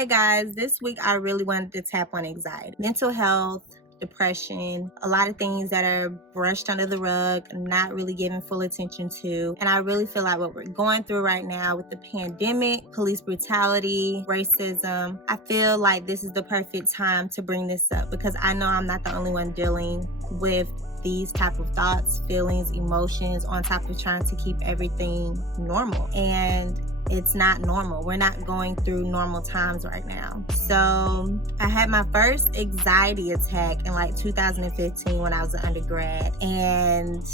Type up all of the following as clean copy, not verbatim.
Hey guys, this week I really wanted to tap on anxiety, mental health, depression, a lot of things that are brushed under the rug, not really given full attention to. And I really feel like what we're going through right now with the pandemic, police brutality, racism, I feel like this is the perfect time to bring this up because I know I'm not the only one dealing with these type of thoughts, feelings, emotions, on top of trying to keep everything normal. And it's not normal. We're not going through normal times right now. So I had my first anxiety attack in like 2015 when I was an undergrad. And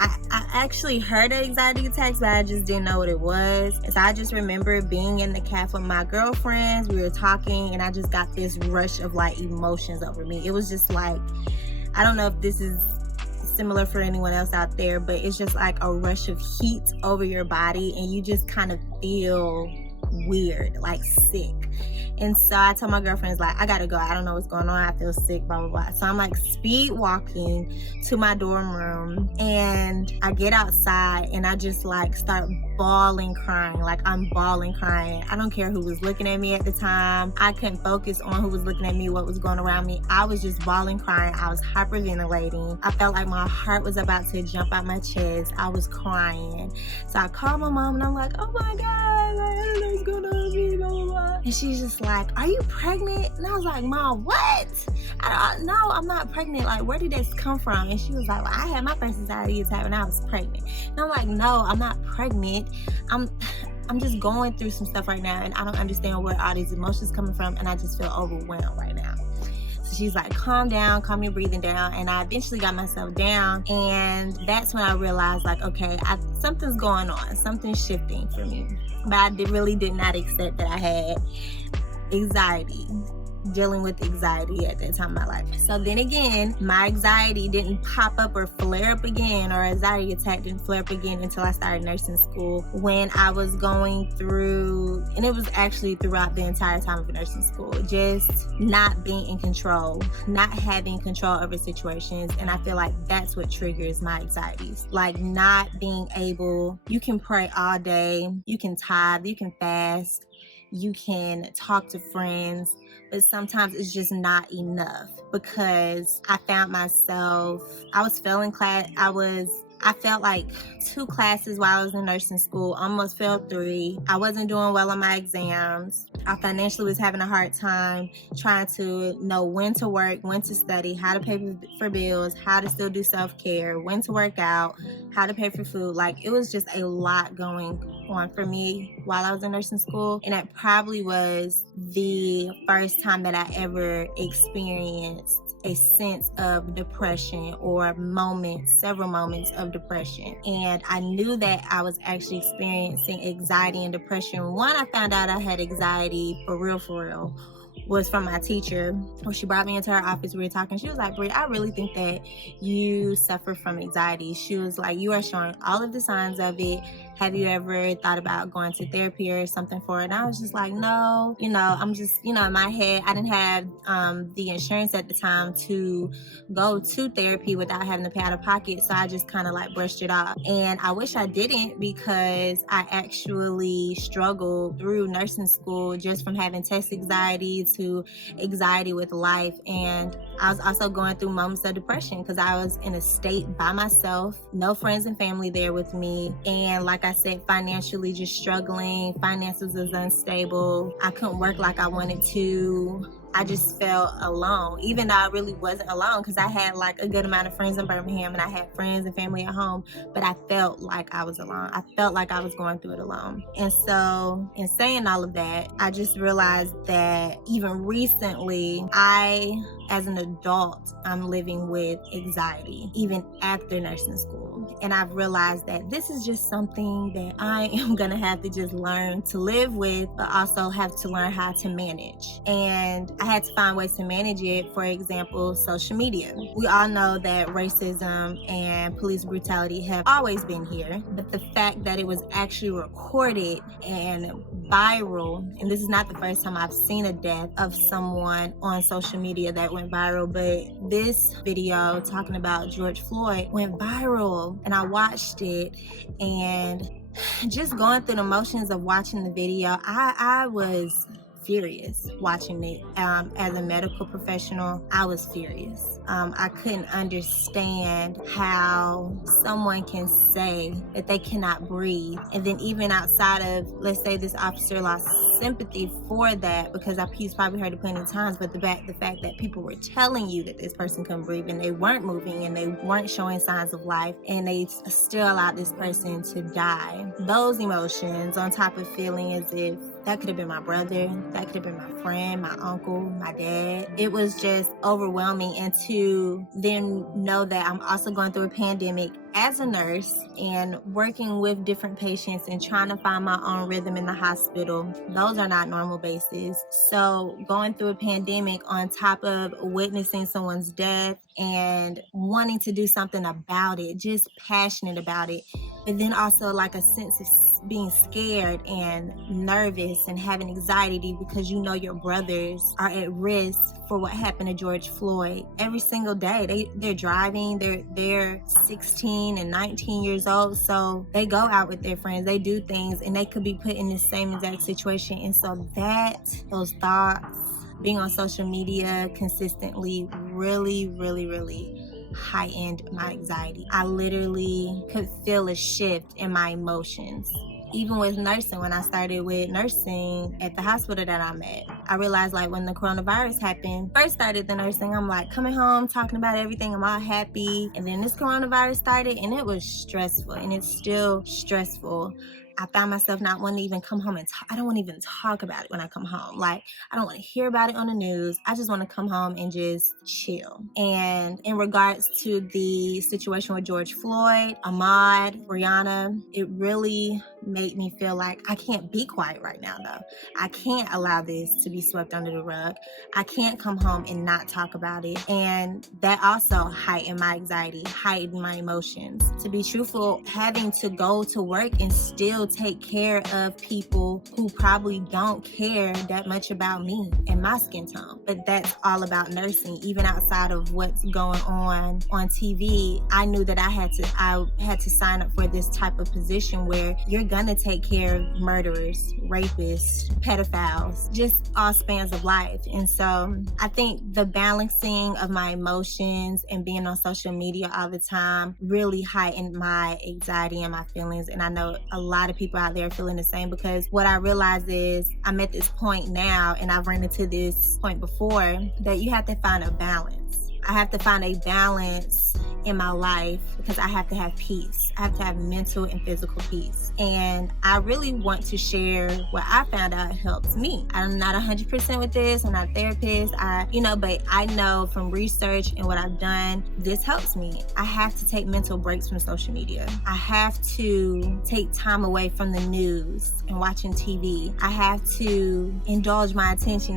I actually heard of anxiety attacks, but I just didn't know what it was. So I just remember being in the cafe with my girlfriends. We were talking and I just got this rush of like emotions over me. It was just like, I don't know if this is similar for anyone else out there, but it's just like a rush of heat over your body and you just kind of feel weird, like sick. And so I told my girlfriends, like, I gotta go, I don't know what's going on, I feel sick, blah blah blah. So I'm like speed walking to my dorm room and I get outside and I just like start bawling crying. Like I'm bawling crying. I don't care who was looking at me at the time. I couldn't focus on who was looking at me, what was going around me. I was just bawling crying. I was hyperventilating. I felt like my heart was about to jump out my chest. I was crying. So I called my mom and I'm like, oh my God, like, I don't know what's going on with me, blah blah blah. And she's just like, are you pregnant? And I was like, Mom, what? No, I'm not pregnant. Like, where did this come from? And she was like, well, I had my first anxiety attack when I was pregnant. And I'm like, no, I'm not pregnant. I'm just going through some stuff right now and I don't understand where all these emotions coming from and I just feel overwhelmed right now. So she's like, calm down, calm your breathing down. And I eventually got myself down and that's when I realized like, okay, something's going on, something's shifting for me. But I really did not accept that I had anxiety, dealing with anxiety at that time in my life. So then again, my anxiety didn't pop up or flare up again, or anxiety attack didn't flare up again until I started nursing school when I was going through, and it was actually throughout the entire time of nursing school, just not being in control, not having control over situations. And I feel like that's what triggers my anxieties. Like not being able, you can pray all day, you can tithe, you can fast, you can talk to friends, but sometimes it's just not enough because I found myself, I was failing class. I felt like 2 classes while I was in nursing school, almost failed 3. I wasn't doing well on my exams. I financially was having a hard time trying to know when to work, when to study, how to pay for bills, how to still do self-care, when to work out, how to pay for food. Like it was just a lot going on for me while I was in nursing school. And that probably was the first time that I ever experienced a sense of depression or several moments of depression. And I knew that I was actually experiencing anxiety and depression. One, I found out I had anxiety for real, was from my teacher. When she brought me into her office, we were talking. She was like, Brie, I really think that you suffer from anxiety. She was like, you are showing all of the signs of it. Have you ever thought about going to therapy or something for it? And I was just like, no, I'm just, in my head, I didn't have the insurance at the time to go to therapy without having to pay out of pocket. So I just kind of like brushed it off. And I wish I didn't because I actually struggled through nursing school just from having test anxiety to anxiety with life. And I was also going through moments of depression because I was in a state by myself, no friends and family there with me. And like I said, financially just struggling. Finances was unstable. I couldn't work like I wanted to. I just felt alone, even though I really wasn't alone because I had like a good amount of friends in Birmingham and I had friends and family at home, but I felt like I was alone. I felt like I was going through it alone. And so in saying all of that, I just realized that even recently, as an adult, I'm living with anxiety, even after nursing school. And I've realized that this is just something that I am gonna have to just learn to live with, but also have to learn how to manage. And I had to find ways to manage it. For example, social media. We all know that racism and police brutality have always been here, but the fact that it was actually recorded and viral, and this is not the first time I've seen a death of someone on social media that went viral, but this video talking about George Floyd went viral, and I watched it, and just going through the motions of watching the video, I was furious watching it. As a medical professional, I was furious. I couldn't understand how someone can say that they cannot breathe. And then even outside of, let's say this officer lost sympathy for that, because he's probably heard it plenty of times, but the fact that people were telling you that this person couldn't breathe and they weren't moving and they weren't showing signs of life and they still allowed this person to die. Those emotions, on top of feeling as if that could have been my brother, that could have been my friend, my uncle, my dad. It was just overwhelming. And to then know that I'm also going through a pandemic as a nurse and working with different patients and trying to find my own rhythm in the hospital, those are not normal bases. So going through a pandemic on top of witnessing someone's death and wanting to do something about it, just passionate about it, but then also like a sense of being scared and nervous and having anxiety because you know your brothers are at risk for what happened to George Floyd. Every single day they're driving, they're 16 and 19 years old, so they go out with their friends, they do things, and they could be put in the same exact situation. And so those thoughts, being on social media consistently really heightened my anxiety. I literally could feel a shift in my emotions. Even with nursing, when I started with nursing at the hospital that I'm at, I realized like when the coronavirus happened, first started the nursing, I'm like coming home, talking about everything, I'm all happy. And then this coronavirus started and it was stressful, and it's still stressful. I found myself not wanting to even come home and I don't want to even talk about it when I come home. Like, I don't want to hear about it on the news. I just want to come home and just chill. And in regards to the situation with George Floyd, Ahmaud, Breonna, it really made me feel like I can't be quiet right now though. I can't allow this to be swept under the rug. I can't come home and not talk about it. And that also heightened my anxiety, heightened my emotions. To be truthful, having to go to work and still take care of people who probably don't care that much about me and my skin tone. But that's all about nursing. Even outside of what's going on TV, I knew that I had to sign up for this type of position where you're gonna take care of murderers, rapists, pedophiles, just all spans of life. And so I think the balancing of my emotions and being on social media all the time really heightened my anxiety and my feelings. And I know a lot of people out there feeling the same, because what I realize is I'm at this point now, and I've run into this point before, that you have to find a balance. I have to find a balance in my life because I have to have peace. I have to have mental and physical peace. And I really want to share what I found out helps me. I'm not 100% with this. I'm not a therapist. But I know from research and what I've done, this helps me. I have to take mental breaks from social media. I have to take time away from the news and watching TV. I have to indulge my attention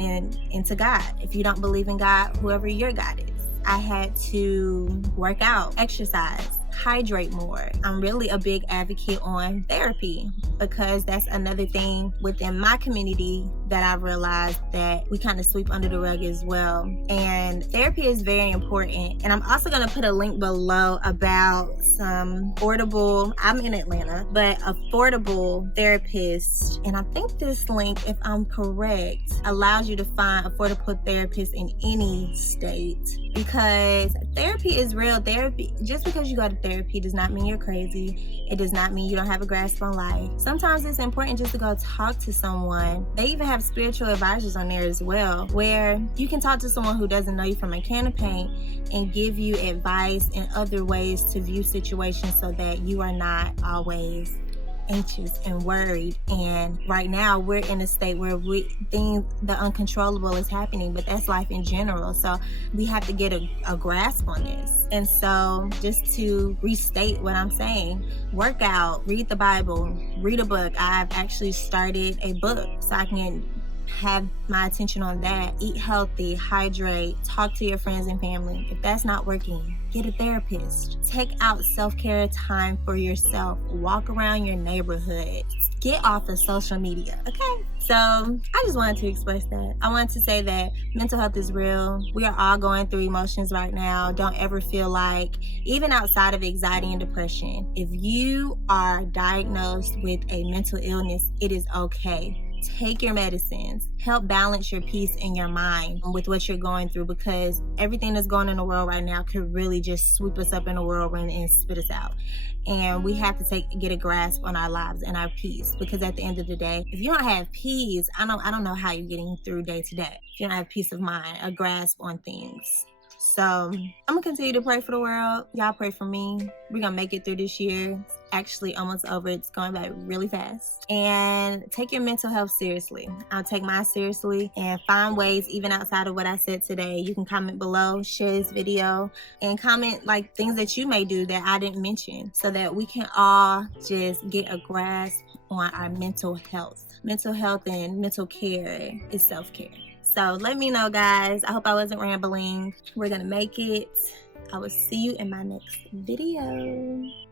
into God. If you don't believe in God, whoever your God is. I had to work out, exercise, hydrate more. I'm really a big advocate on therapy, because that's another thing within my community that I've realized that we kind of sweep under the rug as well. And therapy is very important. And I'm also going to put a link below about some affordable, I'm in Atlanta, but affordable therapists. And I think this link, if I'm correct, allows you to find affordable therapists in any state, because therapy is real. Therapy, just because you go to therapy does not mean you're crazy. It does not mean you don't have a grasp on life. Sometimes it's important just to go talk to someone. They even have spiritual advisors on there as well, where you can talk to someone who doesn't know you from a can of paint and give you advice and other ways to view situations so that you are not always anxious and worried. And right now we're in a state where the uncontrollable is happening, but that's life in general. So we have to get a grasp on this. And so just to restate what I'm saying, work out, read the Bible, read a book. I've actually started a book so I can have my attention on that. Eat healthy, hydrate, talk to your friends and family. If that's not working, get a therapist. Take out self-care time for yourself. Walk around your neighborhood. Get off of social media, okay? So I just wanted to express that. I wanted to say that mental health is real. We are all going through emotions right now. Don't ever feel like, even outside of anxiety and depression, if you are diagnosed with a mental illness, it is okay take your medicines, help balance your peace in your mind with what you're going through, because everything that's going on in the world right now could really just sweep us up in a whirlwind and spit us out. And we have to get a grasp on our lives and our peace, because at the end of the day, if you don't have peace, I don't know how you're getting through day to day. If you don't have peace of mind, a grasp on things. So I'm gonna continue to pray for the world. Y'all pray for me. We're gonna make it through this year. It's actually almost over. It's going by really fast. And take your mental health seriously. I'll take mine seriously and find ways, even outside of what I said today. You can comment below, share this video, and comment like things that you may do that I didn't mention, so that we can all just get a grasp on our mental health. Mental health and mental care is self-care. So let me know, guys. I hope I wasn't rambling. We're gonna make it. I will see you in my next video.